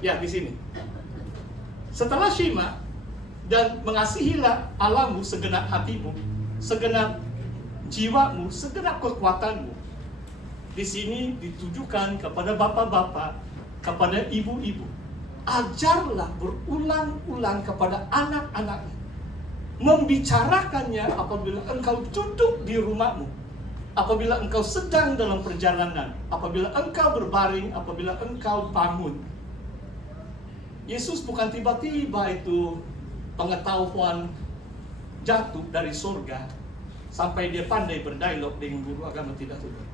Ya, di sini. Setelah Shema dan mengasihilah Allahmu segenap hatimu, segenap jiwamu, segenap kekuatanmu. Di sini ditujukan kepada bapak-bapak, kepada ibu-ibu. Ajarlah berulang-ulang kepada anak-anakmu, membicarakannya apabila engkau duduk di rumahmu, apabila engkau sedang dalam perjalanan, apabila engkau berbaring, apabila engkau bangun. Yesus bukan tiba-tiba itu pengetahuan jatuh dari surga sampai dia pandai berdialog dengan guru agama, tidak, saudara.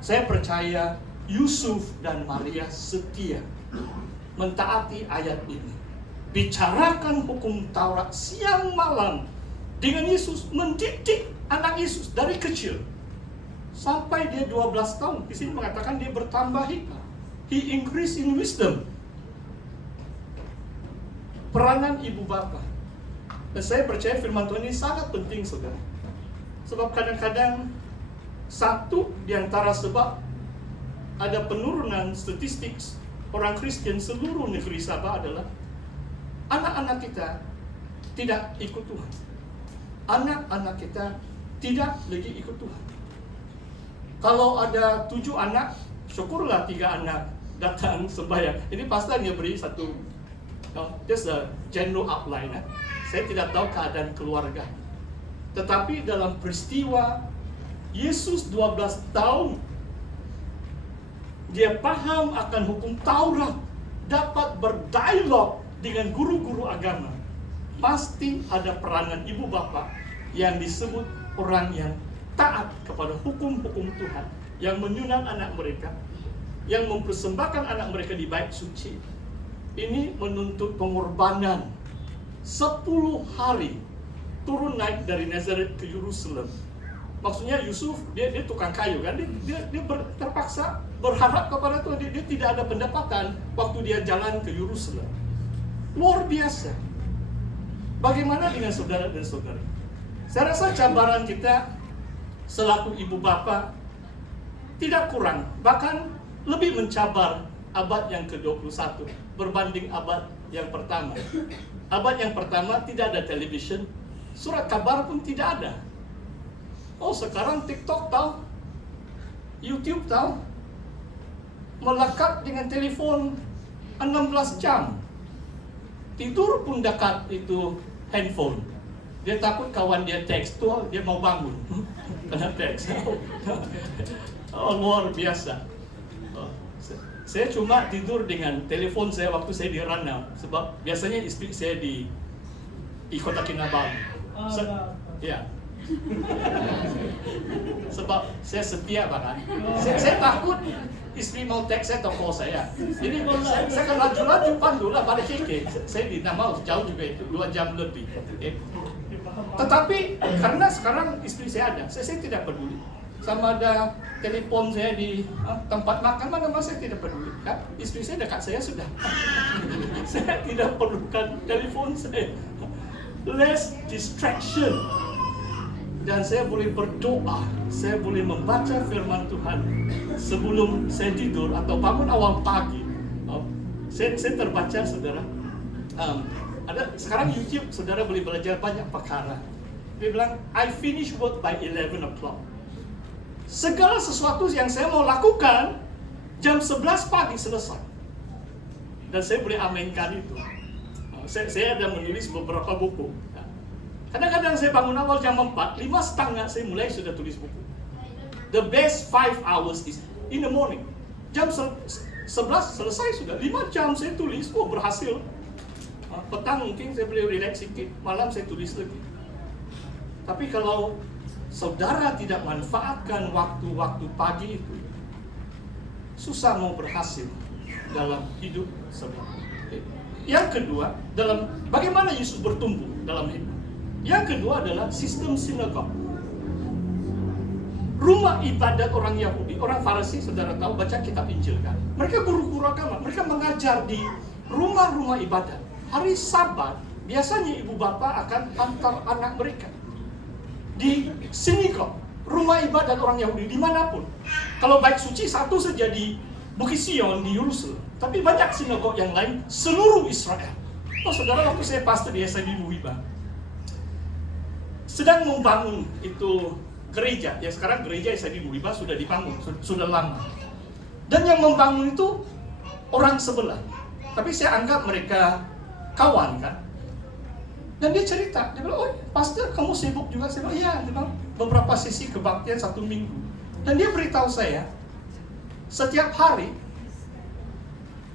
Saya percaya Yusuf dan Maria setia mentaati ayat ini. Bicarakan hukum Taurat siang malam dengan Yesus, mendidik anak Yesus dari kecil sampai dia 12 tahun. Di sini mengatakan dia bertambah hikmah. He increased in wisdom. Peranan ibu bapa. Dan saya percaya firman Tuhan ini sangat penting, saudara. Sebab kadang-kadang satu di antara sebab ada penurunan statistik orang Kristen seluruh negeri Sabah adalah anak-anak kita tidak ikut Tuhan. Anak-anak kita tidak lagi ikut Tuhan. Kalau ada 7 anak, syukurlah 3 anak datang sembahyang. Ini pastornya beri satu, just a general outline. Saya tidak tahu keadaan keluarga. Tetapi dalam peristiwa Yesus 12 tahun, dia paham akan hukum Taurat, dapat berdialog dengan guru-guru agama. Pasti ada peranan ibu bapa yang disebut orang yang taat kepada hukum-hukum Tuhan, yang menyunat anak mereka, yang mempersembahkan anak mereka di bait suci. Ini menuntut pengorbanan 10 hari turun naik dari Nazaret ke Yerusalem. Maksudnya Yusuf dia tukang kayu kan, dia terpaksa berharap kepada Tuhan. Dia tidak ada pendapatan waktu dia jalan ke Yerusalem. Luar biasa. Bagaimana dengan saudara dan saudari? Saya rasa cabaran kita selaku ibu bapa tidak kurang, bahkan lebih mencabar abad yang ke-21 berbanding abad yang pertama. Abad yang pertama tidak ada television, surat kabar pun tidak ada. Oh, sekarang TikTok tahu, YouTube tahu, melekat dengan telepon 16 jam. Tidur pun dekat itu handphone. Dia takut kawan dia teks tuh, dia mau bangun kena teks. Oh, luar biasa. Saya cuma tidur dengan telepon saya waktu saya di Ranau, sebab biasanya istri saya di Kota Kinabalu. Ya. Sebab saya setia bahkan. Saya takut istri mau teks saya atau call saya. Jadi saya akan laju-laju pandu lah pada keke. Saya di Namau jauh juga itu 2 jam lebih. Tetapi karena sekarang istri saya ada, saya tidak peduli. Sama ada telepon saya di tempat makan mana saya tidak peduli. Kan? Istri saya dekat saya sudah. Saya tidak perlukan telepon saya. Less distraction. Dan saya boleh berdoa, saya boleh membaca firman Tuhan sebelum saya tidur atau bangun awal pagi. Saya terbaca, saudara. Ada sekarang YouTube, saudara boleh belajar banyak perkara. Dia bilang, I finish work by 11 o'clock. Segala sesuatu yang saya mau lakukan jam 11 pagi selesai. Dan saya boleh aminkan itu. Saya ada menulis beberapa buku. Kadang-kadang saya bangun awal jam 4, 5:30 saya mulai sudah tulis buku. The best 5 hours is in the morning. Jam 11 selesai sudah, 5 jam saya tulis, berhasil. Petang mungkin saya boleh relax sedikit, malam saya tulis lagi. Tapi kalau saudara tidak manfaatkan waktu-waktu pagi itu, susah mau berhasil dalam hidup saudara. Yang kedua, dalam bagaimana Yesus bertumbuh dalam hidup. Yang kedua adalah sistem sinagog. Rumah ibadat orang Yahudi, orang Farisi, saudara tahu baca kitab Injil kan? Mereka guru-guru agama, mereka mengajar di rumah-rumah ibadat. Hari Sabat, biasanya ibu bapa akan antar anak mereka di sinagog, rumah ibadat orang Yahudi dimanapun. Kalau bait suci satu saja di Bukit Sion di Yerusalem. Tapi banyak sinagog yang lain seluruh Israel. Oh saudara, waktu saya pastor di SIB Muhibah, sedang membangun itu gereja. Ya sekarang gereja SIB Muhibah sudah dibangun, sudah lama. Dan yang membangun itu orang sebelah. Tapi saya anggap mereka kawan kan. Dan dia cerita, dia bilang, oh pastor kamu sibuk juga? Saya bilang, iya, dia bilang, beberapa sesi kebaktian 1 minggu. Dan dia beritahu saya, setiap hari,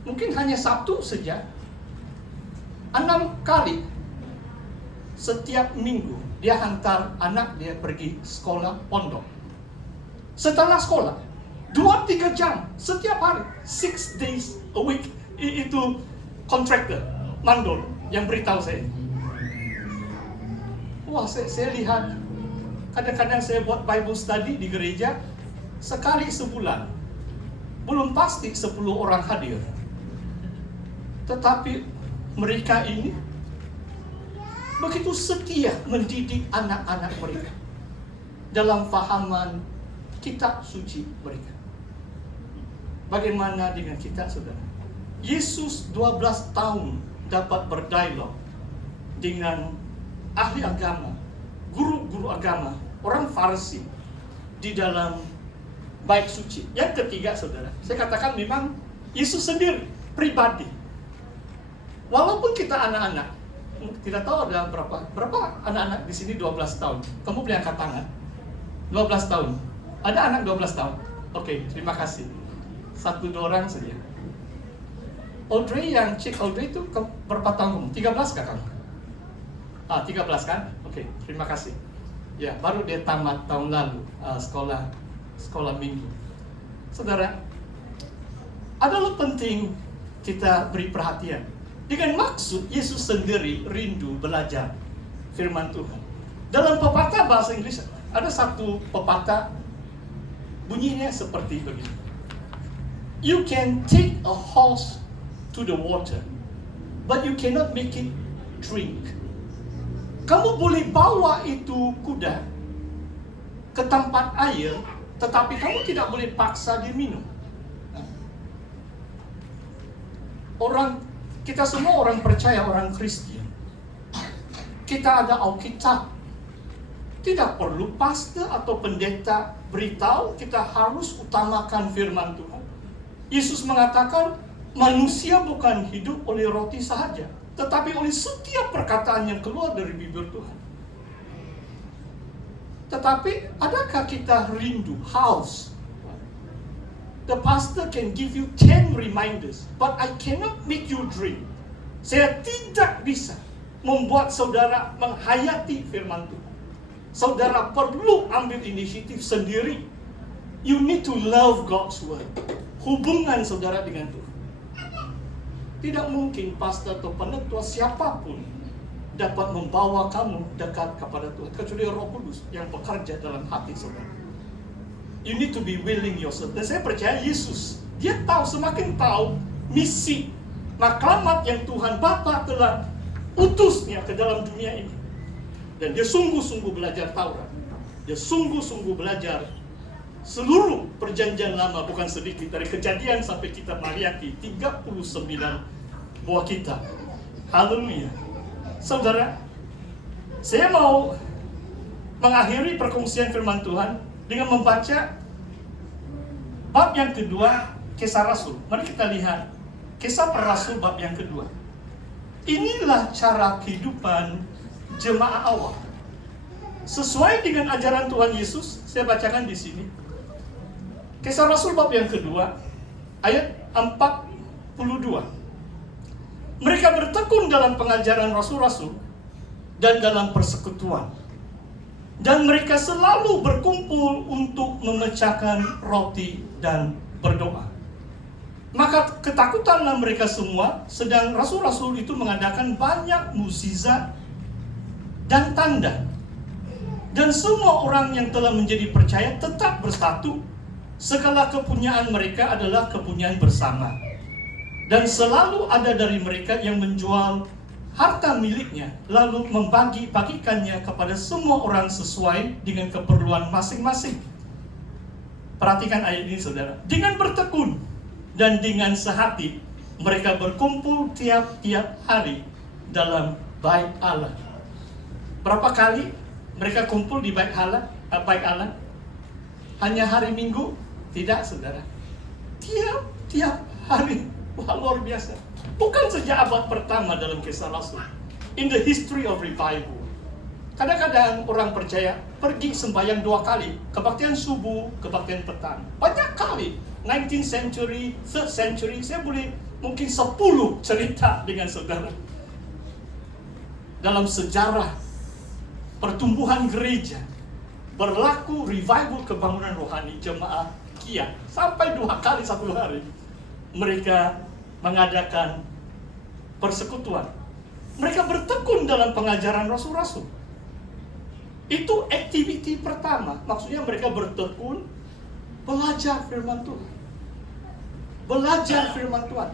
mungkin hanya Sabtu saja, 6 kali setiap minggu dia hantar anak dia pergi sekolah pondok. Setelah sekolah 2-3 jam setiap hari, 6 days a week. Itu kontraktor mandor yang beritahu saya. Wah, saya lihat, kadang-kadang saya buat Bible study di gereja, sekali sebulan belum pasti 10 orang hadir. Tetapi mereka ini begitu setia mendidik anak-anak mereka dalam fahaman kitab suci mereka. Bagaimana dengan kita, saudara? Yesus 12 tahun dapat berdialog dengan ahli agama, guru-guru agama, orang Farisi di dalam bait suci. Yang ketiga, saudara, saya katakan memang Yesus sendiri pribadi. Walaupun kita anak-anak, tidak tahu ada berapa anak-anak di sini 12 tahun. Kamu boleh angkat tangan. 12 tahun. Ada anak 12 tahun. Oke, terima kasih. 1-2 orang saja. Audrey, yang Cik Audrey itu berapa tahun? 13 kah kamu? 13 kan? Oke, terima kasih. Ya, baru dia tamat tahun lalu sekolah minggu. Saudara, adalah penting kita beri perhatian. Dengan maksud Yesus sendiri rindu belajar firman Tuhan. Dalam pepatah bahasa Inggris ada satu pepatah bunyinya seperti begini. You can take a horse to the water, but you cannot make it drink. Kamu boleh bawa itu kuda ke tempat air, tetapi kamu tidak boleh paksa dia minum. Kita semua orang percaya, orang Kristen. Kita ada Alkitab. Tidak perlu pastor atau pendeta beritahu kita harus utamakan firman Tuhan. Yesus mengatakan, manusia bukan hidup oleh roti sahaja, tetapi oleh setiap perkataan yang keluar dari bibir Tuhan. Tetapi adakah kita rindu, haus? The pastor can give you 10 reminders, but I cannot make you drink. Saya tidak bisa membuat saudara menghayati firman Tuhan. Saudara perlu ambil inisiatif sendiri. You need to love God's word. Hubungan saudara dengan Tuhan. Tidak mungkin pastor atau penetua siapapun dapat membawa kamu dekat kepada Tuhan, kecuali Roh Kudus yang bekerja dalam hati saudara. You need to be willing yourself. Dan saya percaya Yesus, dia tahu, semakin tahu misi maklamat yang Tuhan Bapa telah utusnya ke dalam dunia ini. Dan dia sungguh-sungguh belajar Taurat. Dia sungguh-sungguh belajar seluruh perjanjian lama, bukan sedikit, dari Kejadian sampai kitab Maliaki, 39 buah kitab. Haleluya. Saudara, saya mau mengakhiri perkongsian firman Tuhan dengan membaca bab yang kedua, Kisah Rasul. Mari kita lihat Kisah Para Rasul bab yang kedua. Inilah cara kehidupan jemaah awal. Sesuai dengan ajaran Tuhan Yesus, saya bacakan di sini. Kisah Rasul bab yang kedua, ayat 42. Mereka bertekun dalam pengajaran rasul-rasul dan dalam persekutuan. Dan mereka selalu berkumpul untuk memecahkan roti dan berdoa. Maka ketakutanlah mereka semua, sedang rasul-rasul itu mengadakan banyak mukjizat dan tanda. Dan semua orang yang telah menjadi percaya tetap bersatu. Segala kepunyaan mereka adalah kepunyaan bersama. Dan selalu ada dari mereka yang menjual harta miliknya, lalu membagi-bagikannya kepada semua orang sesuai dengan keperluan masing-masing. Perhatikan ayat ini saudara. Dengan bertekun dan dengan sehati, mereka berkumpul tiap-tiap hari dalam bait Allah. Berapa kali mereka kumpul di bait Allah? Hanya hari Minggu? Tidak, saudara. Tiap hari. Wah, luar biasa. Bukan sejak abad pertama dalam Kisah Rasul. In the history of revival. Kadang-kadang orang percaya pergi sembahyang 2 kali, kebaktian subuh, kebaktian petang. Banyak kali. 19th century, 3rd century, saya boleh mungkin 10 cerita dengan saudara. Dalam sejarah pertumbuhan gereja, berlaku revival kebangunan rohani jemaah Kia. Sampai 2 kali 1 hari. Mereka mengadakan persekutuan. Mereka bertekun dalam pengajaran rasul-rasul. Itu aktiviti pertama. Maksudnya mereka bertekun, belajar firman Tuhan. Belajar firman Tuhan.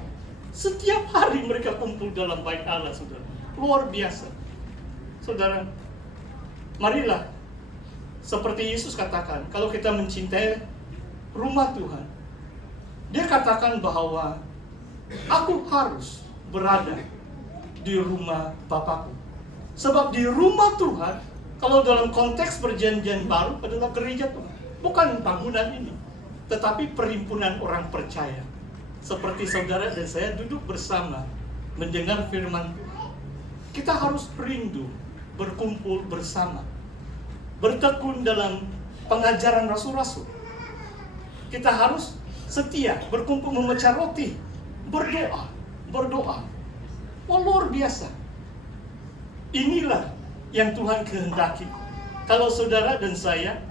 Setiap hari mereka kumpul dalam bait Allah, saudara. Luar biasa. Saudara, marilah seperti Yesus katakan, kalau kita mencintai rumah Tuhan, Dia katakan bahwa aku harus berada di rumah Bapakku. Sebab di rumah Tuhan, kalau dalam konteks perjanjian baru adalah gereja Tuhan. Bukan bangunan ini, tetapi perhimpunan orang percaya. Seperti saudara dan saya duduk bersama mendengar firman Tuhan. Kita harus rindu berkumpul bersama, bertekun dalam pengajaran rasul-rasul. Kita harus setia berkumpul memecah roti, berdoa. Wah, luar biasa. Inilah yang Tuhan kehendaki. Kalau saudara dan saya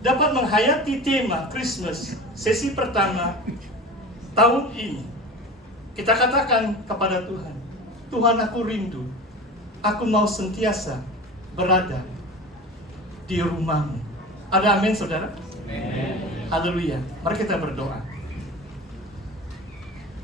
dapat menghayati tema Christmas sesi pertama tahun ini, kita katakan kepada Tuhan, Tuhan, aku rindu, aku mau sentiasa berada di rumah-Mu. Ada amin, saudara? Amin. Haleluya. Mari kita berdoa.